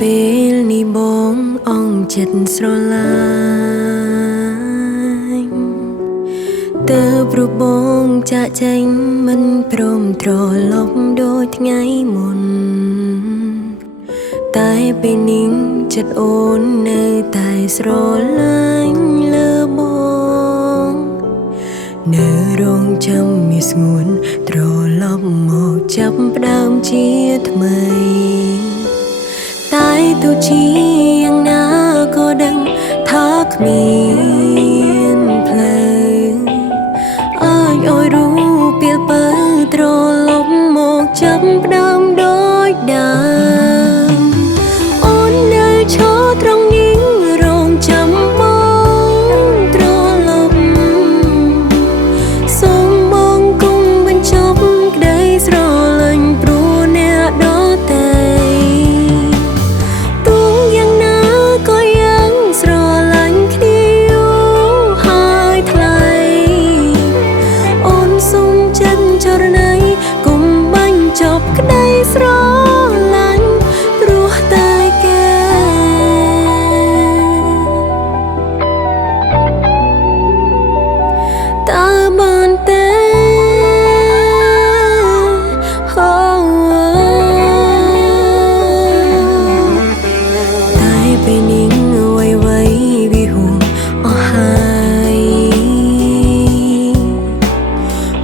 ពេលនេះបងអងចិត្តស្រឡាញ់តើព្រោះបងចាក់ចែងមិនព្រមត្រឡប់ដូចថ្ងៃមុនតែពេលនេះចិត្តអូននៅតែស្រឡាញ់លើបងនៅរងចាំមានស្ងួនត្រឡប់មកចាប់ផ្ដើមជាថ្មីតែទោះជាយ៉ាងណាក៏ដឹងថាគ្មានផ្លូវឲ្យរូបពេលបើត្រឡប់មកចាប់ផ្ដើមដូចដើមអូននៅឈរត្រង់នេះរងចាំបងត្រឡប់សូមបងគង់បញ្ចប់ក្ដីស្រឡាញ់ព្រោះអ្នកដទៃក្ដីស្រឡាញ់ព្រោះតែគេតើបានទេតែពេលនេះអ្វីវាហួងអស់ហើយ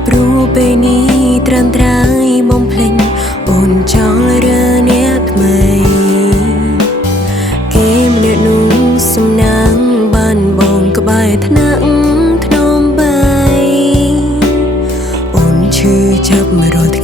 ព្រោះពេលនេះត្រឹមត្រូវបំភ្លេចអូនចង់រើអ្នកថ្មីគេម្នាក់នោះសំណាងបានបងក្បែរថ្នាក់ធ្នមបីអូនឈឺចាប់រាល់ថ្ងៃ